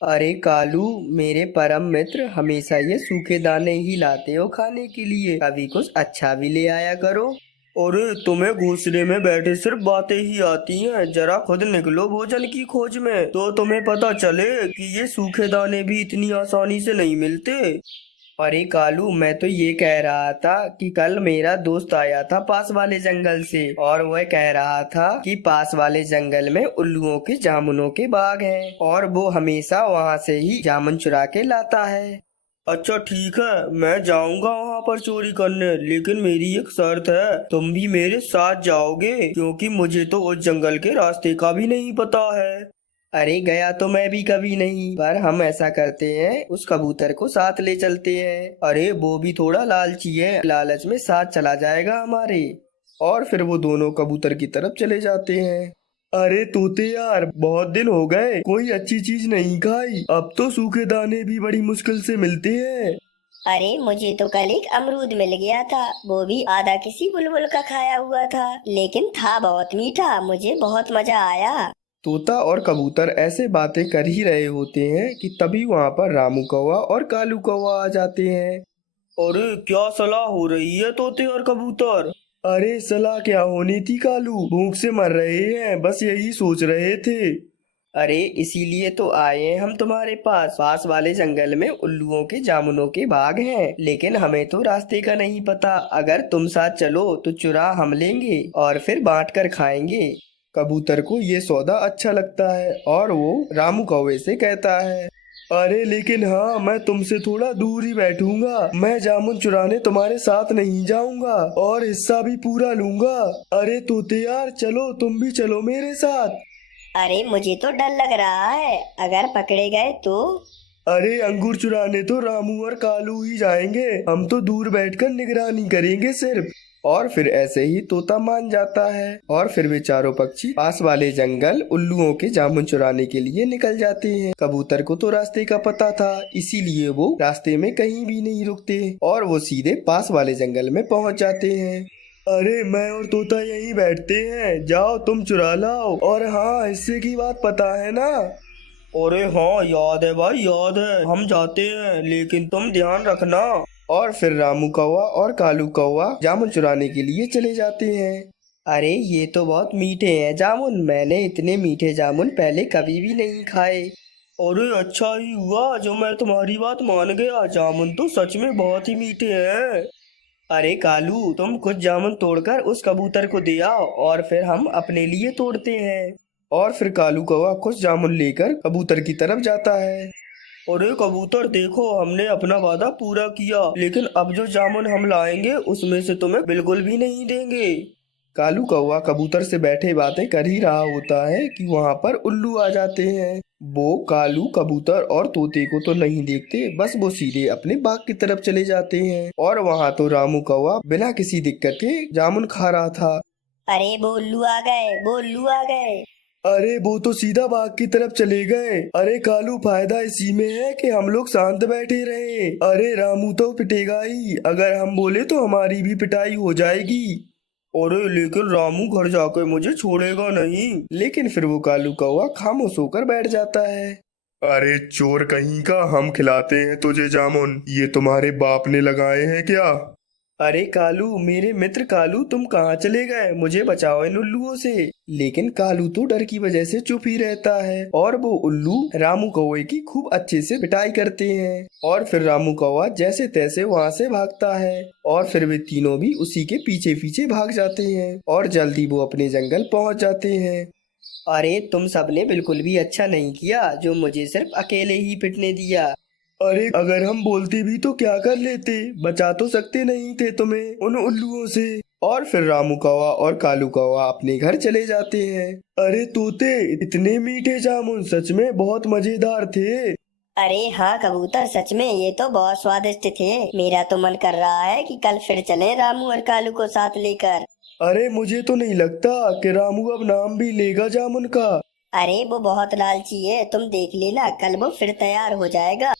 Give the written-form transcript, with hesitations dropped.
अरे कालू, मेरे परम मित्र हमेशा ये सूखे दाने ही लाते हो खाने के लिए, कभी कुछ अच्छा भी ले आया करो। अरे तुम्हें घोंसले में बैठे सिर्फ बातें ही आती हैं, जरा खुद निकलो भोजन की खोज में तो तुम्हें पता चले कि ये सूखे दाने भी इतनी आसानी से नहीं मिलते। अरे कालू, मैं तो ये कह रहा था कि कल मेरा दोस्त आया था पास वाले जंगल से, और वह कह रहा था कि पास वाले जंगल में उल्लुओं के जामुनों के बाग हैं और वो हमेशा वहाँ से ही जामुन चुरा के लाता है। अच्छा ठीक है, मैं जाऊंगा वहाँ पर चोरी करने, लेकिन मेरी एक शर्त है, तुम भी मेरे साथ जाओगे क्योंकि मुझे तो उस जंगल के रास्ते का भी नहीं पता है। अरे गया तो मैं भी कभी नहीं, पर हम ऐसा करते हैं, उस कबूतर को साथ ले चलते हैं। अरे वो भी थोड़ा लालची है, लालच में साथ चला जाएगा हमारे। और फिर वो दोनों कबूतर की तरफ चले जाते हैं। अरे तोते यार, बहुत दिन हो गए कोई अच्छी चीज नहीं खाई, अब तो सूखे दाने भी बड़ी मुश्किल से मिलते हैं। अरे मुझे तो कल एक अमरूद मिल गया था, वो भी आधा किसी बुलबुल का खाया हुआ था, लेकिन था बहुत मीठा, मुझे बहुत मजा आया। तोता और कबूतर ऐसे बातें कर ही रहे होते हैं कि तभी वहां पर रामू कौवा और कालू कौवा आ जाते हैं। अरे क्या सलाह हो रही है तोते और कबूतर? अरे सलाह क्या होनी थी कालू, भूख से मर रहे हैं, बस यही सोच रहे थे। अरे इसीलिए तो आए हैं हम तुम्हारे पास, पास वाले जंगल में उल्लुओं के जामुनों के बाग हैं, लेकिन हमें तो रास्ते का नहीं पता। अगर तुम साथ चलो तो चुरा हम लेंगे और फिर बांट कर खाएंगे। कबूतर को ये सौदा अच्छा लगता है और वो रामू कौवे से कहता है, अरे लेकिन हाँ, मैं तुमसे थोड़ा दूर ही बैठूंगा, मैं जामुन चुराने तुम्हारे साथ नहीं जाऊंगा और हिस्सा भी पूरा लूंगा। अरे तोते यार चलो, तुम भी चलो मेरे साथ। अरे मुझे तो डर लग रहा है, अगर पकड़े गए तो। अरे अंगूर चुराने तो रामू और कालू ही जाएंगे, हम तो दूर बैठकर निगरानी करेंगे सिर्फ। और फिर ऐसे ही तोता मान जाता है और फिर वे चारों पक्षी पास वाले जंगल उल्लुओं के जामुन चुराने के लिए निकल जाते हैं। कबूतर को तो रास्ते का पता था, इसीलिए वो रास्ते में कहीं भी नहीं रुकते और वो सीधे पास वाले जंगल में पहुंच जाते हैं। अरे मैं और तोता यहीं बैठते हैं, जाओ तुम चुरा लाओ, और हाँ हिस्से की बात पता है ना? अरे हाँ याद है भाई, याद है, हम जाते हैं, लेकिन तुम ध्यान रखना। और फिर रामू कौवा और कालू कौवा जामुन चुराने के लिए चले जाते हैं। अरे ये तो बहुत मीठे हैं जामुन, मैंने इतने मीठे जामुन पहले कभी भी नहीं खाए। अरे अच्छा ही हुआ जो मैं तुम्हारी बात मान गया, जामुन तो सच में बहुत ही मीठे हैं। अरे कालू, तुम कुछ जामुन तोड़कर उस कबूतर को दे आओ और फिर हम अपने लिए तोड़ते हैं। और फिर कालू कौवा कुछ जामुन लेकर कबूतर की तरफ जाता है। अरे कबूतर देखो, हमने अपना वादा पूरा किया, लेकिन अब जो जामुन हम लाएंगे उसमें से तुम्हें बिल्कुल भी नहीं देंगे। कालू कौवा कबूतर से बैठे बातें कर ही रहा होता है कि वहां पर उल्लू आ जाते हैं। वो कालू कबूतर और तोते को तो नहीं देखते, बस वो सीधे अपने बाग की तरफ चले जाते हैं और वहां तो रामू कौवा बिना किसी दिक्कत के जामुन खा रहा था। अरे बोलू आ गए, बोलू आ गए। अरे वो तो सीधा बाग की तरफ चले गए। अरे कालू, फायदा इसी में है कि हम लोग शांत बैठे रहे। अरे रामू तो पिटेगा ही, अगर हम बोले तो हमारी भी पिटाई हो जाएगी। अरे लेकिन रामू घर जाकर मुझे छोड़ेगा नहीं। लेकिन फिर वो कालू कौवा खामोश होकर बैठ जाता है। अरे चोर कहीं का, हम खिलाते हैं तुझे जामुन, ये तुम्हारे बाप ने लगाए हैं क्या? अरे कालू, मेरे मित्र कालू, तुम कहाँ चले गए, मुझे बचाओ इन उल्लुओं से। लेकिन कालू तो डर की वजह से चुप ही रहता है और वो उल्लू रामू कौवे की खूब अच्छे से पिटाई करते हैं और फिर रामू कौवा जैसे तैसे वहाँ से भागता है और फिर वे तीनों भी उसी के पीछे पीछे भाग जाते हैं और जल्दी वो अपने जंगल पहुँच जाते हैं। अरे तुम सबने बिल्कुल भी अच्छा नहीं किया जो मुझे सिर्फ अकेले ही पिटने दिया। अरे अगर हम बोलते भी तो क्या कर लेते, बचा तो सकते नहीं थे तुम्हें उन उल्लुओं से। और फिर रामू कौवा और कालू कौवा अपने घर चले जाते हैं। अरे तोते, इतने मीठे जामुन सच में बहुत मजेदार थे। अरे हाँ कबूतर, सच में ये तो बहुत स्वादिष्ट थे, मेरा तो मन कर रहा है कि कल फिर चलें रामू और कालू को साथ लेकर। अरे मुझे तो नहीं लगता कि रामू अब नाम भी लेगा जामुन का। अरे वो बहुत लालची है, तुम देख लेना, कल वो फिर तैयार हो जाएगा।